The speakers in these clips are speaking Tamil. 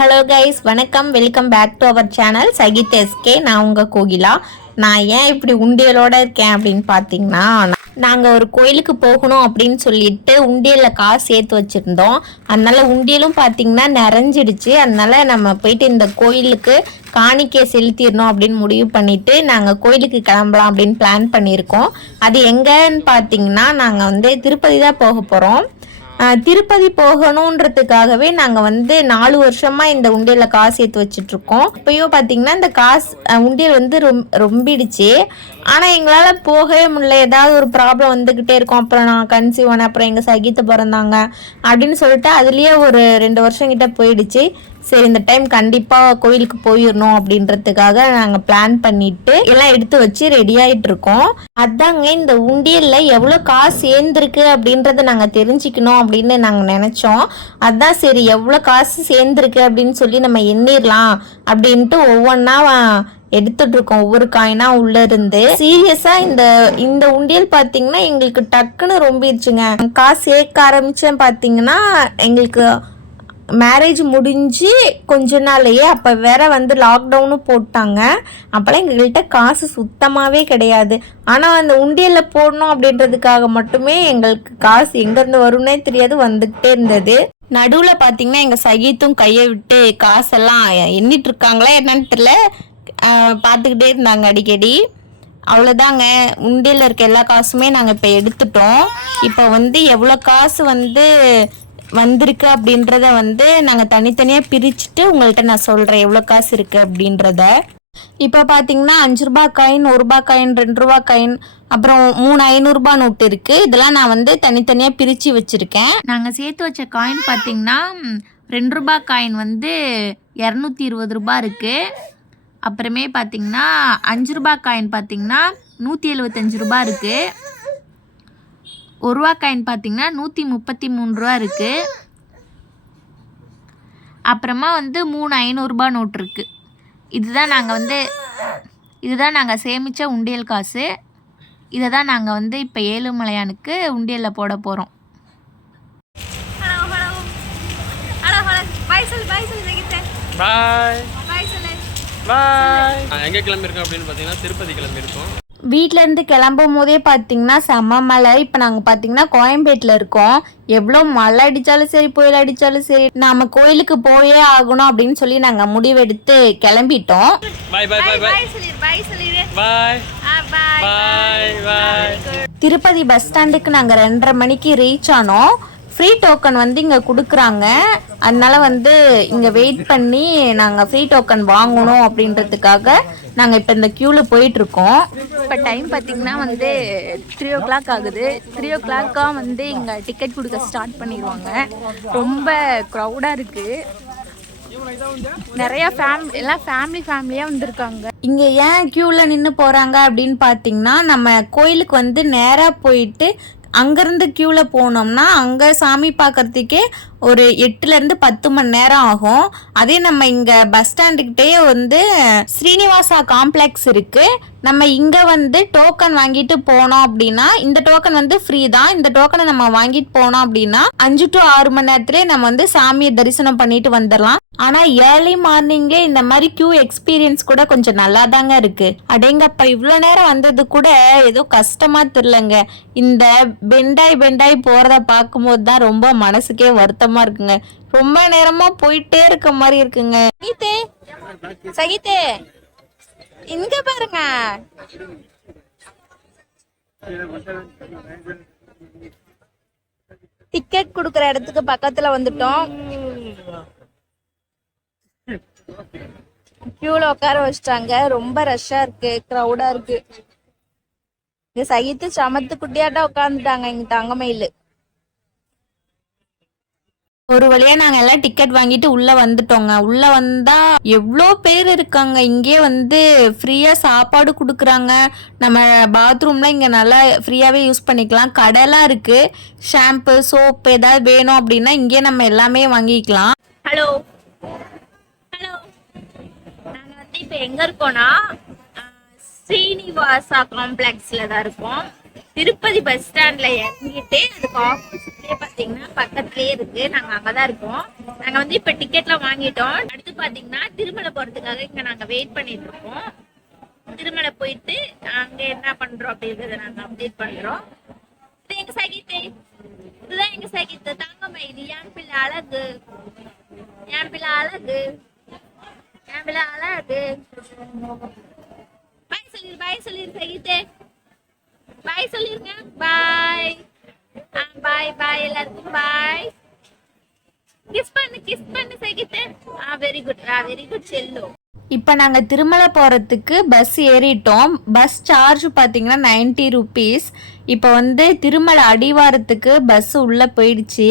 ஹலோ கைஸ், வணக்கம். Welcome back to our channel Sakith SK. நான் உங்கள் கோகிலா. நான் ஏன் இப்படி உண்டியலோடு இருக்கேன் அப்படின்னு பார்த்தீங்கன்னா, நாங்கள் ஒரு கோயிலுக்கு போகணும் அப்படின்னு சொல்லிட்டு உண்டியலில் காசு சேர்த்து வச்சுருந்தோம். அதனால உண்டியலும் பார்த்தீங்கன்னா நிறைஞ்சிடுச்சு. அதனால நம்ம போயிட்டு இந்த கோயிலுக்கு காணிக்கை செலுத்திடணும் அப்படின்னு முடிவு பண்ணிட்டு நாங்கள் கோயிலுக்கு கிளம்பலாம் அப்படின்னு பிளான் பண்ணியிருக்கோம். அது எங்கன்னு பார்த்தீங்கன்னா, நாங்கள் திருப்பதி தான் போக போகிறோம். திருப்பதி போகணுன்றதுக்காகவே நாங்கள் 4 வருஷமாக இந்த உண்டியலில் காசு சேர்த்து வச்சிட்ருக்கோம். இப்போயும் பார்த்தீங்கன்னா இந்த காசு உண்டியல் ரொம்பிடுச்சு. ஆனால் எங்களால் போகவே முடியல. ஏதாவது ஒரு ப்ராப்ளம் வந்துக்கிட்டே இருக்கும். அப்புறம் நான் கன்சீவ் ஆனேன், அப்புறம் எங்கள் சகித்து பிறந்தாங்க அப்படின்னு சொல்லிட்டு அதுலேயே ஒரு 2 வருஷம் கிட்ட போயிடுச்சு. சரி, இந்த டைம் கண்டிப்பாக கோயிலுக்கு போயிடணும் அப்படின்றதுக்காக நாங்கள் பிளான் பண்ணிட்டு எல்லாம் எடுத்து வச்சு ரெடி ஆகிட்டு இருக்கோம். அதாங்க இந்த உண்டியலில் எவ்வளோ காசு சேர்ந்துருக்கு அப்படின்றத நாங்கள் தெரிஞ்சுக்கணும் அப்படின்னு நாங்கள் நினச்சோம். அதான் சரி, எவ்வளோ காசு சேர்ந்துருக்கு அப்படின்னு சொல்லி நம்ம எண்ணிடலாம் அப்படின்ட்டு ஒவ்வொன்றா எடுத்துட்டு இருக்கோம். ஒவ்வொரு காயினா உள்ள இருந்து. சீரியஸா இந்த உண்டியல் பாத்தீங்கன்னா எங்களுக்கு டக்குன்னு ரொம்பிடுச்சுங்க. காசு சேர்க்க ஆரம்பிச்சேன் பாத்தீங்கன்னா எங்களுக்கு மேரேஜ் முடிஞ்சு கொஞ்ச நாளையே அப்போ வேற லாக்டவுனும் போட்டாங்க. அப்போல்லாம் எங்கள்கிட்ட காசு சுத்தமாகவே கிடையாது. ஆனால் அந்த உண்டியலில் போடணும் அப்படின்றதுக்காக மட்டுமே எங்களுக்கு காசு எங்கேருந்து வரும்னே தெரியாது, வந்துக்கிட்டே இருந்தது. நடுவில் பார்த்தீங்கன்னா எங்கள் சகித்தும் கையை விட்டு காசெல்லாம் எண்ணிட்டு இருக்காங்களா என்னன்னு தெரியல, பார்த்துக்கிட்டே இருந்தாங்க அடிக்கடி. அவ்வளோதாங்க, உண்டியலில் இருக்க எல்லா காசுமே நாங்கள் இப்போ எடுத்துட்டோம். இப்போ எவ்வளோ காசு வந்திருக்கு அப்படின்றத நாங்கள் தனித்தனியாக பிரிச்சுட்டு உங்கள்கிட்ட நான் சொல்கிறேன் எவ்வளோ காசு இருக்குது அப்படின்றத. இப்போ பார்த்தீங்கன்னா 5 ரூபா காயின், 1 ரூபா காயின், 2 ரூபா காயின், அப்புறம் 3 500 நோட்டு இருக்குது. இதெல்லாம் நான் தனித்தனியாக பிரித்து வச்சுருக்கேன். நாங்கள் சேர்த்து வச்ச காயின் பார்த்தீங்கன்னா 2 ரூபா காயின் 220 ரூபா இருக்குது. அப்புறமே பார்த்தீங்கன்னா 5 ரூபா காயின் பார்த்தீங்கன்னா 175 ரூபா இருக்குது. 1 ரூபா காயின் பார்த்தீங்கன்னா 133 ரூபா இருக்குது. அப்புறமா 3 500 நோட் இருக்குது. இதுதான் நாங்கள் சேமித்த உண்டியல் காசு. இதை தான் நாங்கள் இப்போ ஏழுமலையானுக்கு உண்டியலில் போட போகிறோம். எங்கே கிளம்பியிருக்கோம் அப்படின்னு பார்த்தீங்கன்னா திருப்பதி கிளம்பியிருக்கோம். வீட்டிலேருந்து கிளம்பும் போதே பார்த்தீங்கன்னா செம்ம மழை. இப்போ நாங்கள் பார்த்தீங்கன்னா கோயம்பேட்டில் இருக்கோம். எவ்வளோ மழை அடித்தாலும் சரி, புயல் அடித்தாலும் சரி, நம்ம கோயிலுக்கு போயே ஆகணும் அப்படின்னு சொல்லி நாங்கள் முடிவெடுத்து கிளம்பிட்டோம். திருப்பதி பஸ் ஸ்டாண்டுக்கு நாங்கள் 2:30 மணிக்கு ரீச் ஆனோம். ஃப்ரீ டோக்கன் இங்கே கொடுக்குறாங்க. அதனால இங்கே வெயிட் பண்ணி நாங்கள் ஃப்ரீ டோக்கன் வாங்கணும் அப்படின்றதுக்காக நாங்கள் இப்போ இந்த க்யூவில் போயிட்டுருக்கோம். இப்போ டைம் பார்த்திங்கன்னா 3 o'clock ஆகுது. 3 o'clock இங்கே டிக்கெட் கொடுக்க ஸ்டார்ட் பண்ணிடுவாங்க. ரொம்ப க்ரௌடாக இருக்குது. நிறையா எல்லாம் ஃபேமிலியாக வந்திருக்காங்க. இங்கே ஏன் க்யூவில் நின்று போகிறாங்க அப்படின்னு பார்த்தீங்கன்னா, நம்ம கோயிலுக்கு நேராக போயிட்டு அங்கேருந்து க்யூவில் போனோம்னா அங்கே சாமி பார்க்கறதுக்கே ஒரு 8 to 10 மணி நேரம் ஆகும். அதே நம்ம இங்கே பஸ் ஸ்டாண்டுக்கிட்டே ஸ்ரீனிவாசா காம்ப்ளெக்ஸ் இருக்குது. நம்ம இங்கே டோக்கன் வாங்கிட்டு போனோம் அப்படின்னா, இந்த டோக்கன் ஃப்ரீ தான். இந்த டோக்கனை நம்ம வாங்கிட்டு போனோம் அப்படின்னா 5 to 6 மணி நேரத்துலேயே நம்ம சாமியை தரிசனம் பண்ணிட்டு வந்துடலாம். ஆனால் ஏர்லி மார்னிங்கே இந்த மாதிரி க்யூ எக்ஸ்பீரியன்ஸ் கூட கொஞ்சம் நல்லா தாங்க இருக்குது. அடேங்கப்பா, இவ்வளோ நேரம் வந்தது கூட ஏதோ கஷ்டமாக தெரிலங்க. இந்த பெண்டாய் போகிறத பார்க்கும்போது தான் ரொம்ப மனசுக்கே வருத்தமாக இருக்குங்க. ரொம்ப நேரமாக போயிட்டே இருக்க மாதிரி இருக்குங்க. சகித்தே இங்க பாருங்க, டிக்கெட் குடுக்கற இடத்துக்கு பக்கத்துல வந்துட்டோம். கியூல உட்கார வச்சிட்டாங்க. ரொம்ப ரஷ்ஷா இருக்கு, கிரௌடா இருக்கு. இங்க சகித்து சமத்து குட்டியாட்டா உட்காந்துட்டாங்க இங்க தங்கமயிலு. ஒரு வழியா நாங்க எல்லாம் டிக்கெட் வாங்கிட்டு உள்ள வந்துட்டோங்க. உள்ள வந்தா எவ்வளோ பேர் இருக்காங்க. இங்கே ஃப்ரீயா சாப்பாடு கொடுக்குறாங்க. நம்ம பாத்ரூம்லாம் இங்க நல்லா ஃப்ரீயாவே யூஸ் பண்ணிக்கலாம். கடைலாம் இருக்கு. ஷாம்பு, சோப் ஏதாவது வேணும் அப்படின்னா இங்கே நம்ம எல்லாமே வாங்கிக்கலாம். ஹலோ ஹலோ, நாங்க இப்ப எங்க இருக்கோம்னா ஸ்ரீனிவாசா காம்ப்ளெக்ஸ்ல தான் இருக்கோம். திருப்பதி பஸ் ஸ்டாண்ட்ல இறங்கிட்டு அதுக்கு ஆப்போசிட்லயே பாத்தீங்கன்னா பக்கத்துலயே இருக்கு. நாங்க அங்கதான் இருக்கோம். நாங்க வந்து இப்ப டிக்கெட்லாம் வாங்கிட்டோம். அடுத்து பாத்தீங்கன்னா திருமலை போறதுக்காக இங்க நாங்க வெயிட் பண்ணிட்டு இருக்கோம். திருமலை போயிட்டு அங்க என்ன பண்றோம் அப்படின்றத நாங்க அப்டேட் பண்றோம். இது எங்க சகித்தை, இதுதான் எங்க சகித்தை தங்கம்மா. இது என் பிள்ளை அழகு, என் பிள்ளை அழகு, என் பிள்ளை அழகு. பாய் சொல்லிரு சகித்தை, பாய் சொல்லிருங்க. பாய் பாய் பாய் எல்லாருக்கும் பாய். கிஸ் பண்ணு சகித்தை. Very good Cello. இப்போ நாங்கள் திருமலை போகிறதுக்கு பஸ் ஏறிட்டோம். பஸ் சார்ஜ் பார்த்தீங்கன்னா 90 rupees. இப்போ வந்து திருமலை அடிவாரத்துக்கு பஸ் உள்ளே போயிடுச்சு.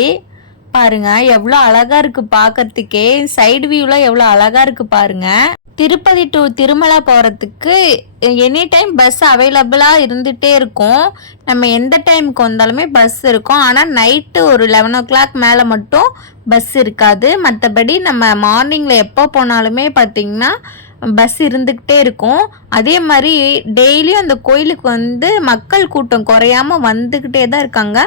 பாருங்க எவ்வளோ அழகாக இருக்குது பார்க்கறதுக்கே. சைடு வியூவில் எவ்வளோ அழகாக இருக்குது பாருங்க. திருப்பதி டு திருமலை போகிறதுக்கு எனி டைம் பஸ் அவைலபிளாக இருந்துகிட்டே இருக்கும். நம்ம எந்த டைமுக்கு வந்தாலுமே பஸ் இருக்கும். ஆனால் நைட்டு ஒரு 11 o'clock மேலே மட்டும் பஸ் இருக்காது. மற்றபடி நம்ம மார்னிங்கில் எப்போ போனாலுமே பார்த்திங்கன்னா பஸ் இருந்துக்கிட்டே இருக்கும். அதே மாதிரி டெய்லியும் அந்த கோயிலுக்கு வந்து மக்கள் கூட்டம் குறையாமல் வந்துக்கிட்டே தான் இருக்காங்க.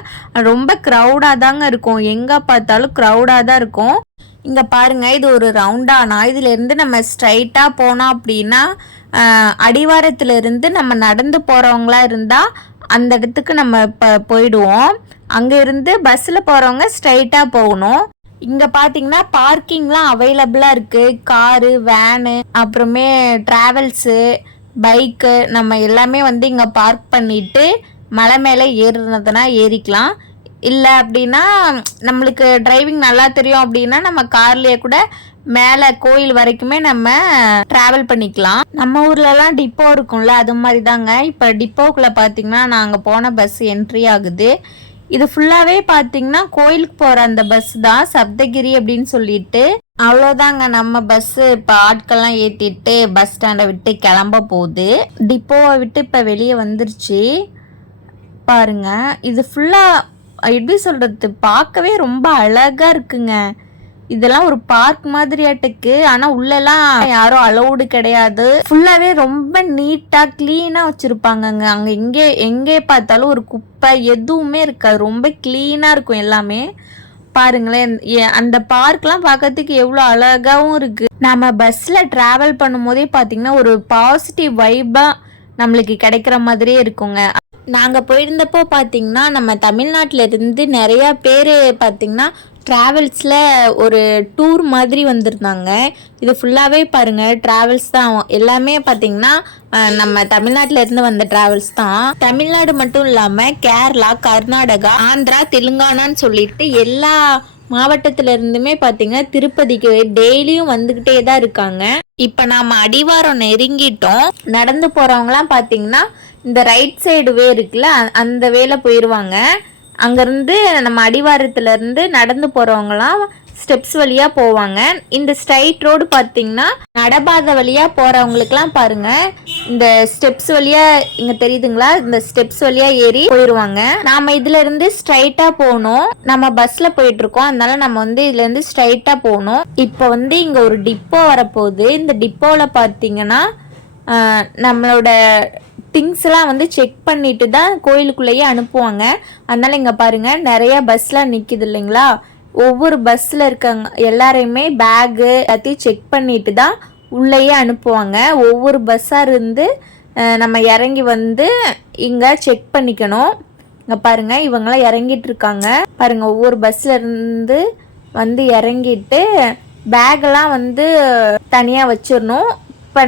ரொம்ப க்ரௌடாக தாங்க இருக்கும், எங்கே பார்த்தாலும் க்ரௌடாக தான் இருக்கும். இங்கே பாருங்கள், இது ஒரு ரவுண்டானா. இதிலேருந்து நம்ம ஸ்ட்ரைட்டாக போனோம் அப்படின்னா அடிவாரத்துலேருந்து நம்ம நடந்து போகிறவங்களா இருந்தால் அந்த இடத்துக்கு நம்ம இப்போ போயிடுவோம். அங்கேருந்து பஸ்ஸில் போகிறவங்க ஸ்ட்ரைட்டாக போகணும். இங்கே பார்த்தீங்கன்னா பார்க்கிங்லாம் அவைலபிளாக இருக்குது. காரு, வேனு, அப்புறமே ட்ராவல்ஸு, பைக்கு நம்ம எல்லாமே வந்து இங்கே பார்க் பண்ணிவிட்டு மலை மேலே ஏறுனதுனா ஏறிக்கலாம். இல்லை அப்படின்னா நம்மளுக்கு டிரைவிங் நல்லா தெரியும் அப்படின்னா நம்ம கார்லேயே கூட மேலே கோயில் வரைக்குமே நம்ம ட்ராவல் பண்ணிக்கலாம். நம்ம ஊர்லலாம் டிப்போ இருக்கும்ல, அது மாதிரி தாங்க. இப்போ டிப்போக்குள்ளே பார்த்தீங்கன்னா நாங்கள் போன பஸ் என்ட்ரி ஆகுது. இது ஃபுல்லாகவே பார்த்தீங்கன்னா கோயிலுக்கு போகிற அந்த பஸ் தான், சப்தகிரி அப்படின்னு சொல்லிட்டு. அவ்வளோதாங்க, நம்ம பஸ்ஸு இப்போ ஆட்கள்லாம் ஏற்றிட்டு பஸ் ஸ்டாண்டை விட்டு கிளம்ப போகுது. டிப்போவை விட்டு இப்போ வெளியே வந்துருச்சு பாருங்க. இது ஃபுல்லாக எப்படி சொல்கிறது, பார்க்கவே ரொம்ப அழகாக இருக்குங்க. இதெல்லாம் ஒரு பார்க் மாதிரியாட்டுக்கு, ஆனால் உள்ளெல்லாம் யாரும் அலௌடு கிடையாது. ஃபுல்லாகவே ரொம்ப நீட்டாக க்ளீனாக வச்சுருப்பாங்கங்க. அங்கே எங்கே பார்த்தாலும் ஒரு குப்பை எதுவுமே இருக்காது, ரொம்ப க்ளீனாக இருக்கும் எல்லாமே. பாருங்களேன், அந்த பார்க்லாம் பார்க்கறதுக்கு எவ்வளோ அழகாகவும் இருக்குது. நம்ம பஸ்ஸில் ட்ராவல் பண்ணும் போதே பார்த்திங்கன்னா ஒரு பாசிட்டிவ் வைப்பாக நம்மளுக்கு கிடைக்கிற மாதிரியே இருக்குங்க. நாங்கள் போயிருந்தப்போ பார்த்திங்கன்னா நம்ம தமிழ்நாட்டில் இருந்து நிறையா பேர் பார்த்திங்கன்னா ட்ராவல்ஸில் ஒரு டூர் மாதிரி வந்திருந்தாங்க. இது ஃபுல்லாகவே பாருங்கள் ட்ராவல்ஸ் தான். எல்லாமே பார்த்திங்கன்னா நம்ம தமிழ்நாட்டில் இருந்து வந்த ட்ராவல்ஸ் தான். தமிழ்நாடு மட்டும் இல்லாமல் கேரளா, கர்நாடகா, ஆந்திரா, தெலுங்கானான்னு சொல்லிட்டு எல்லா மாவட்டத்துல இருந்துமே பார்த்தீங்கன்னா திருப்பதிக்கு டெய்லியும் வந்துக்கிட்டே தான் இருக்காங்க. இப்போ நாம் அடிவாரம் நெருங்கிட்டோம். நடந்து போகிறவங்களாம் பார்த்தீங்கன்னா இந்த ரைட் சைடு வே இருக்குல்ல, அந்த வேல போயிடுவாங்க. அங்கேருந்து நம்ம அடிவாரத்துலேருந்து நடந்து போகிறவங்களாம் ஸ்டெப்ஸ் வழியாக போவாங்க. இந்த ஸ்ட்ரைட் ரோடு பார்த்தீங்கன்னா நடபாதை வழியாக போகிறவங்களுக்குலாம் பாருங்கள், இந்த ஸ்டெப்ஸ் வழியாக இங்கே தெரியுதுங்களா, இந்த ஸ்டெப்ஸ் வழியாக ஏறி போயிடுவாங்க. நாம் இதுலேருந்து ஸ்ட்ரைட்டாக போகணும். நம்ம பஸ்ஸில் போயிட்டுருக்கோம், அதனால நம்ம வந்து இதுலேருந்து ஸ்ட்ரைட்டாக போகணும். இப்போ வந்து இங்கே ஒரு டிப்போ வரப்போகுது. இந்த டிப்போவில் பார்த்தீங்கன்னா நம்மளோட திங்ஸ்லாம் வந்து செக் பண்ணிட்டு தான் கோயிலுக்குள்ளேயே அனுப்புவாங்க. அதனால் இங்கே பாருங்கள் நிறையா பஸ்லாம் நிற்கிது இல்லைங்களா, ஒவ்வொரு பஸ்ஸில் இருக்காங்க எல்லாரையுமே பேகு எல்லாத்தையும் செக் பண்ணிட்டு தான் உள்ளேயே அனுப்புவாங்க. ஒவ்வொரு பஸ்ஸாக இருந்து நம்ம இறங்கி வந்து இங்கே செக் பண்ணிக்கணும். இங்கே பாருங்கள் இவங்களாம் இறங்கிட்டு இருக்காங்க பாருங்கள். ஒவ்வொரு பஸ்ஸில் இருந்து வந்து இறங்கிட்டு பேக்கெல்லாம் வந்து தனியாக வச்சிடணும். இப்போ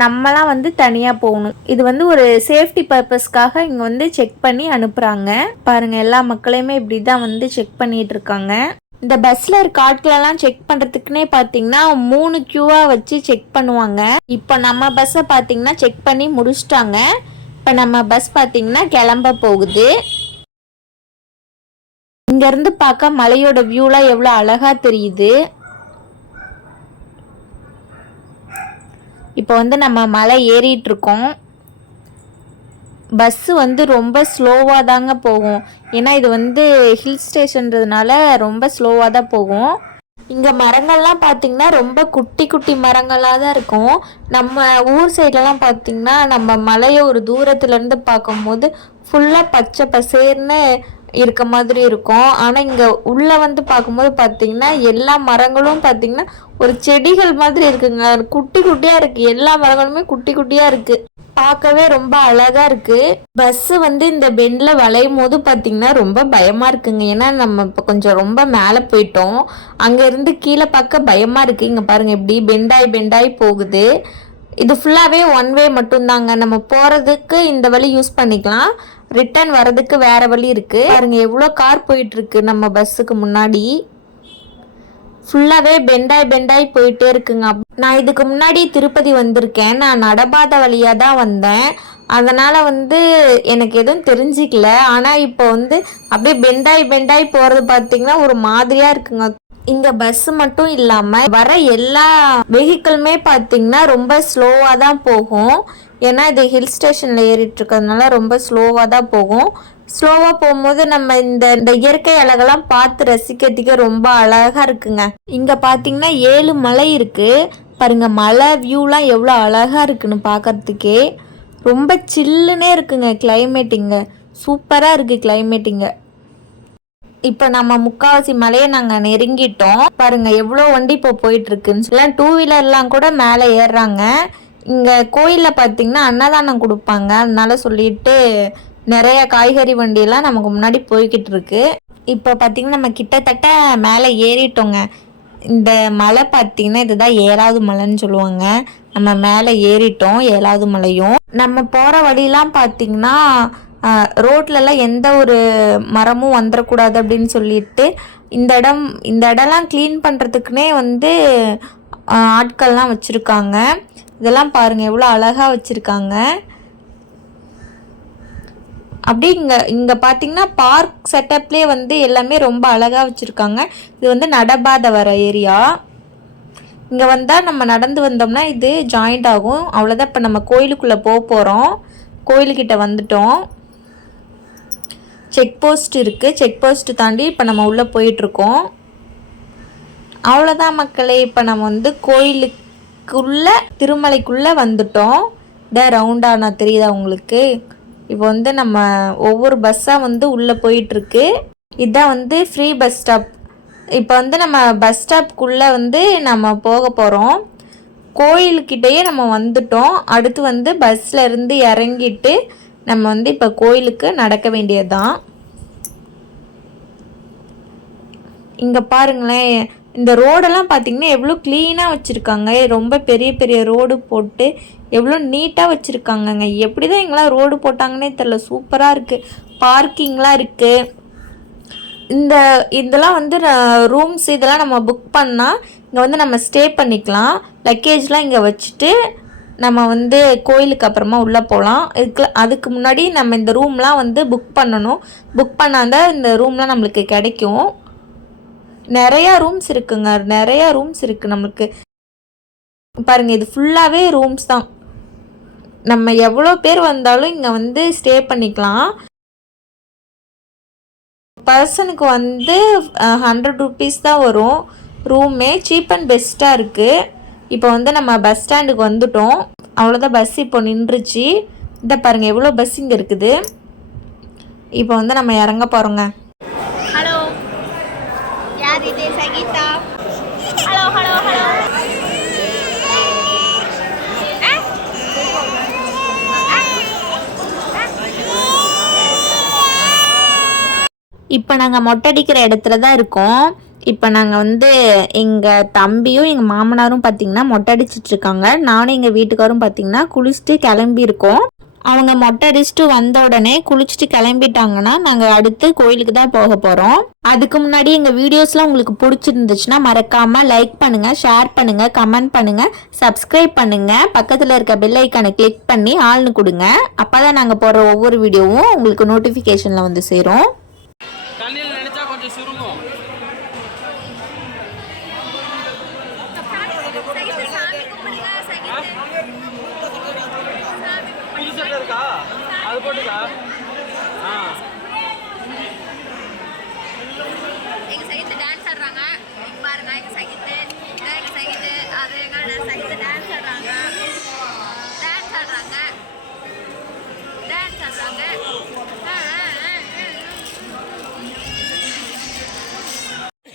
நம்மலாம் வந்து தனியாக போகணும். இது வந்து ஒரு சேஃப்டி பர்பஸ்க்காக இங்கே வந்து செக் பண்ணி அனுப்புகிறாங்க. பாருங்கள் எல்லா மக்களையுமே இப்படி தான் வந்து செக் பண்ணிகிட்டு இருக்காங்க. இந்த பஸ்ஸில் இருக்க ஆட்களெல்லாம் செக் பண்ணுறதுக்குன்னே பார்த்தீங்கன்னா 3 queuவாக வச்சு செக் பண்ணுவாங்க. இப்போ நம்ம பஸ்ஸை பார்த்தீங்கன்னா செக் பண்ணி முடிச்சிட்டாங்க. இப்போ நம்ம பஸ் பார்த்தீங்கன்னா கிளம்ப போகுது. இங்கேருந்து பார்க்க மலையோட வியூலாம் எவ்வளோ அழகாக தெரியுது. இப்போ வந்து நம்ம மலை ஏறிட்டு இருக்கோம். பஸ்ஸு வந்து ரொம்ப ஸ்லோவாக தாங்க போகும். ஏன்னா இது வந்து ஹில் ஸ்டேஷன்றதுனால ரொம்ப ஸ்லோவாக தான் போகும். இங்கே மரங்கள்லாம் பார்த்திங்கன்னா ரொம்ப குட்டி குட்டி மரங்களாக தான் இருக்கும். நம்ம ஊர் சைட்லலாம் பார்த்திங்கன்னா நம்ம மலையை ஒரு தூரத்துலேருந்து பார்க்கும்போது ஃபுல்லாக பச்சை பசேர்னு இருக்க மாதிரி இருக்கும். ஆனால் இங்கே உள்ளே வந்து பார்க்கும்போது பார்த்தீங்கன்னா எல்லா மரங்களும் பார்த்தீங்கன்னா ஒரு செடிகள் மாதிரி இருக்குங்க. குட்டி குட்டியாக இருக்குது, எல்லா மரங்களுமே குட்டி குட்டியாக இருக்குது. பார்க்கவே ரொம்ப அழகாக இருக்குது. பஸ்ஸு வந்து இந்த பெண்டில் வளையும் போது பார்த்தீங்கன்னா ரொம்ப பயமாக இருக்குங்க. ஏன்னா நம்ம இப்போ கொஞ்சம் ரொம்ப மேலே போயிட்டோம். அங்கேருந்து கீழே பார்க்க பயமாக இருக்குது. இங்கே பாருங்கள் எப்படி பெண்டாய் போகுது. இது ஃபுல்லாகவே ஒன் வே மட்டும்தாங்க. நம்ம போகிறதுக்கு இந்த வழி யூஸ் பண்ணிக்கலாம், ரிட்டர்ன் வர்றதுக்கு வேறு வழி இருக்குது. பாருங்க எவ்வளோ கார் போயிட்டுருக்கு நம்ம பஸ்ஸுக்கு முன்னாடி. ஃபுல்லாகவே பெண்டாய் போயிட்டே இருக்குங்க. நான் இதுக்கு முன்னாடி திருப்பதி வந்திருக்கேன். நான் நடபாத வழியாக தான் வந்தேன். அதனால் வந்து எனக்கு எதுவும் தெரிஞ்சிக்கல. ஆனால் இப்போ வந்து அப்படியே பெண்டாய் போகிறது பார்த்திங்கன்னா ஒரு மாதிரியாக இருக்குங்க. இங்கே பஸ்ஸு மட்டும் இல்லாமல் வர எல்லா வெஹிக்கிளுமே பார்த்திங்கன்னா ரொம்ப ஸ்லோவாக தான் போகும். ஏன்னா இது ஹில் ஸ்டேஷனில் ஏறிட்டு இருக்கிறதுனால ரொம்ப ஸ்லோவாக தான் போகும். ஸ்லோவாக போகும்போது நம்ம இந்த இயற்கை அழகெல்லாம் பார்த்து ரசிக்கிறதுக்கு ரொம்ப அழகாக இருக்குங்க. இங்கே பார்த்தீங்கன்னா 7 மலை இருக்குது பாருங்க. மலை வியூலாம் எவ்வளோ அழகாக இருக்குன்னு பார்க்கறதுக்கே. ரொம்ப சில்லுன்னே இருக்குங்க கிளைமேட். இங்கே சூப்பராக இருக்குது கிளைமேட். இங்கே இப்போ நம்ம முக்காவாசி மலையை நாங்கள் நெருங்கிட்டோம். பாருங்க எவ்வளோ வண்டி இப்போ போயிட்டுருக்குன்னு சொல்லலாம். 2 வீலர்லாம் கூட மேலே ஏறுறாங்க. இங்கே கோயிலில் பார்த்தீங்கன்னா அன்னதானம் கொடுப்பாங்க. அதனால சொல்லிட்டு நிறைய காய்கறி வண்டியெல்லாம் நமக்கு முன்னாடி போய்கிட்டு இருக்கு. இப்போ பார்த்தீங்கன்னா நம்ம கிட்டத்தட்ட மேலே ஏறிட்டோங்க. இந்த மலை பார்த்தீங்கன்னா இதுதான் 7வது மலைன்னு சொல்லுவாங்க. நம்ம மேலே ஏறிட்டோம் 7வது மலையும். நம்ம போகிற வழியெலாம் பார்த்தீங்கன்னா ரோட்லலாம் எந்த ஒரு மரமும் வந்துடக்கூடாது அப்படின்னு சொல்லிட்டு இந்த இடம்லாம் க்ளீன் பண்ணுறதுக்குனே வந்து ஆட்கள்லாம் வச்சுருக்காங்க. இதெல்லாம் பாருங்கள் எவ்வளோ அழகாக வச்சுருக்காங்க. அப்படியே இங்கே பார்த்தீங்கன்னா பார்க் செட்டப்லேயே வந்து எல்லாமே ரொம்ப அழகாக வச்சுருக்காங்க. இது வந்து நடபாதை வர ஏரியா. இங்கே வந்தால் நம்ம நடந்து வந்தோம்னா இது ஜாயிண்ட் ஆகும். அவ்வளோதான். இப்போ நம்ம கோயிலுக்குள்ளே போகிறோம். கோயிலுக்கிட்ட வந்துட்டோம். செக் போஸ்ட் இருக்குது. செக் போஸ்ட்டு தாண்டி இப்போ நம்ம உள்ளே போயிட்டுருக்கோம். அவ்வளோதான் மக்களே. இப்போ நம்ம வந்து கோயிலுக்குள்ளே திருமலைக்குள்ளே வந்துட்டோம். இதான் ரவுண்டானா தெரியுதா உங்களுக்கு? இப்போ வந்து நம்ம ஒவ்வொரு பஸ்ஸாக வந்து உள்ளே போயிட்டுருக்கு. இதுதான் வந்து ஃப்ரீ பஸ் ஸ்டாப். இப்போ வந்து நம்ம பஸ் ஸ்டாப்புக்குள்ளே வந்து நம்ம போக போகிறோம். கோயிலுக்கிட்டேயே நம்ம வந்துட்டோம். அடுத்து வந்து பஸ்ஸில் இருந்து இறங்கிட்டு நம்ம வந்து இப்போ கோயிலுக்கு நடக்க வேண்டியதுதான். இங்கே பாருங்களேன், இந்த ரோடெல்லாம் பார்த்திங்கன்னா எவ்வளோ க்ளீனாக வச்சுருக்காங்க. ரொம்ப பெரிய பெரிய ரோடு போட்டு எவ்வளோ நீட்டாக வச்சுருக்காங்கங்க. எப்படி தான் இங்கெல்லாம் ரோடு போட்டாங்கன்னே தெரில. சூப்பராக இருக்குது. பார்க்கிங்லாம் இருக்குது. இதெல்லாம் வந்து ரூம்ஸ் இதெல்லாம் நம்ம புக் பண்ணால் இங்கே வந்து நம்ம ஸ்டே பண்ணிக்கலாம். லக்கேஜ்லாம் இங்கே வச்சுட்டு நம்ம வந்து கோயிலுக்கு அப்புறமா உள்ளே போகலாம். அதுக்கு முன்னாடி நம்ம இந்த ரூம்லாம் வந்து புக் பண்ணணும். புக் பண்ணாதான் இந்த ரூம்லாம் நம்மளுக்கு கிடைக்கும். நிறையா ரூம்ஸ் இருக்குங்க. நிறையா ரூம்ஸ் இருக்குது நம்மளுக்கு. பாருங்கள் இது ஃபுல்லாகவே ரூம்ஸ் தான். நம்ம எவ்வளோ பேர் வந்தாலும் இங்கே வந்து ஸ்டே பண்ணிக்கலாம். பர்சனுக்கு வந்து 100 rupees தான் வரும் ரூமே. சீப் அண்ட் பெஸ்ட்டாக இருக்குது. இப்போ வந்து நம்ம பஸ் ஸ்டாண்டுக்கு வந்துட்டோம். அவ்வளோதான். பஸ் இப்போ நின்றுச்சு. இதை பாருங்கள் எவ்வளோ பஸ் இங்கே இருக்குது. இப்போ வந்து நம்ம இறங்க போகிறோங்க. ஹலோ, யார் இது? சங்கீதா. Hello hello hello. இப்போ நாங்கள் மொட்டை அடிக்கிற இடத்துல தான் இருக்கோம். இப்போ நாங்கள் வந்து எங்கள் தம்பியும் எங்கள் மாமனாரும் பார்த்திங்கன்னா மொட்டை அடிச்சிட்ருக்காங்க. நானும் எங்கள் வீட்டுக்காரும் பார்த்திங்கன்னா குளிச்சுட்டு கிளம்பியிருக்கோம். அவங்க மொட்டை அடிச்சுட்டு வந்த உடனே குளிச்சுட்டு கிளம்பிட்டாங்கன்னா நாங்கள் அடுத்து கோயிலுக்கு தான் போக போகிறோம். அதுக்கு முன்னாடி எங்கள் வீடியோஸ்லாம் உங்களுக்கு பிடிச்சிருந்துச்சுன்னா மறக்காமல் லைக் பண்ணுங்கள், ஷேர் பண்ணுங்கள், கமெண்ட் பண்ணுங்கள், சப்ஸ்கிரைப் பண்ணுங்கள். பக்கத்தில் இருக்க பெல் ஐக்கானை கிளிக் பண்ணி ஆள்னு கொடுங்க. அப்போ தான் நாங்கள் போடுற ஒவ்வொரு வீடியோவும் உங்களுக்கு நோட்டிஃபிகேஷனில் வந்து சேரும். தண்ணியில் நினைச்சா கொஞ்சம் சுருங்கும். புதுசா இருக்கா? அது போட்டுக்கா. எங்க சைடு டான்ஸ் ஆடுறாங்க. இங்க பாருங்க எங்க சைடு அது எங்க சைடு டான்ஸ் ஆடுறாங்க.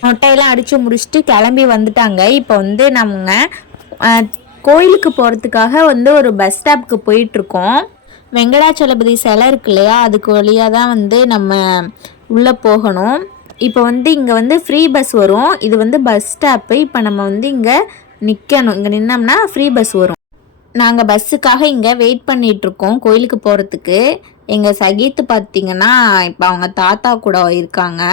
மொட்டையெல்லாம் அடித்து முடிச்சுட்டு கிளம்பி வந்துட்டாங்க. இப்போ வந்து நம்ம கோயிலுக்கு போகிறதுக்காக வந்து ஒரு பஸ் ஸ்டாப்புக்கு போயிட்டுருக்கோம். வெங்கடாச்சலபதி சிலை இருக்கு இல்லையா, அதுக்கு வழியாக தான் வந்து நம்ம உள்ளே போகணும். இப்போ வந்து இங்கே வந்து ஃப்ரீ பஸ் வரும். இது வந்து பஸ் ஸ்டாப்பு. இப்போ நம்ம வந்து இங்கே நிற்கணும். இங்கே நின்னோம்னா ஃப்ரீ பஸ் வரும். நாங்கள் பஸ்ஸுக்காக இங்கே வெயிட் பண்ணிகிட்ருக்கோம் கோயிலுக்கு போகிறதுக்கு. எங்கள் சகீத்து பார்த்திங்கன்னா இப்போ அவங்க தாத்தா கூட இருக்காங்க.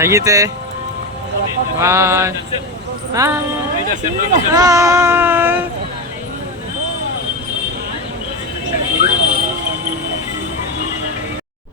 சகித்து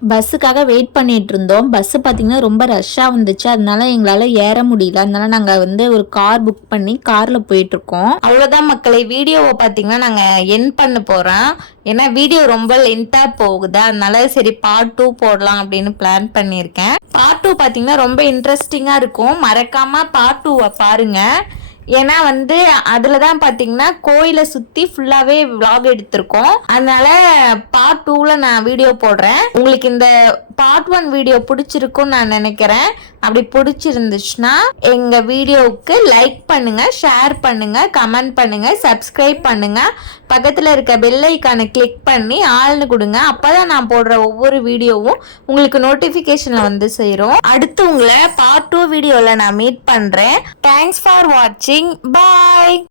பஸ்ஸுக்காக வெயிட் பண்ணிட்டு இருந்தோம். பஸ்ஸு பார்த்திங்கன்னா ரொம்ப ரஷ்ஷாக வந்துச்சு. அதனால எங்களால் ஏற முடியல. அதனால நாங்கள் வந்து ஒரு கார் புக் பண்ணி காரில் போயிட்டுருக்கோம். அவ்வளோதான் மக்களை, வீடியோவை பார்த்திங்கன்னா நாங்கள் என் பண்ண போகிறோம். ஏன்னா வீடியோ ரொம்ப லென்த்தாக போகுது. அதனால சரி பார்ட் 2 போடலாம் அப்படின்னு பிளான் பண்ணியிருக்கேன். பார்ட் 2 பார்த்திங்கன்னா ரொம்ப இன்ட்ரெஸ்டிங்காக இருக்கும். மறக்காமல் பார்ட் 2 பாருங்கள். ஏன்னா வந்து அதில் தான் பார்த்தீங்கன்னா கோயிலை சுற்றி ஃபுல்லாகவே விளாக் எடுத்திருக்கோம். அதனால பார்ட் 2ல் நான் வீடியோ போடுறேன். உங்களுக்கு இந்த பார்ட் 1 வீடியோ பிடிச்சிருக்குன்னு நான் நினைக்கிறேன். அப்படி பிடிச்சிருந்துச்சுன்னா எங்கள் வீடியோவுக்கு லைக் பண்ணுங்கள், ஷேர் பண்ணுங்கள், கமெண்ட் பண்ணுங்கள், சப்ஸ்கிரைப் பண்ணுங்கள். பக்கத்தில் இருக்க பெல் ஐக்கானை கிளிக் பண்ணி ஆள்னு கொடுங்க. அப்போ தான் நான் போடுற ஒவ்வொரு வீடியோவும் உங்களுக்கு நோட்டிஃபிகேஷனில் வந்து சேரும். அடுத்து உங்களை பார்ட் 2 வீடியோவில் நான் மீட் பண்ணுறேன். தேங்க்ஸ் ஃபார் வாட்சிங். பாய்.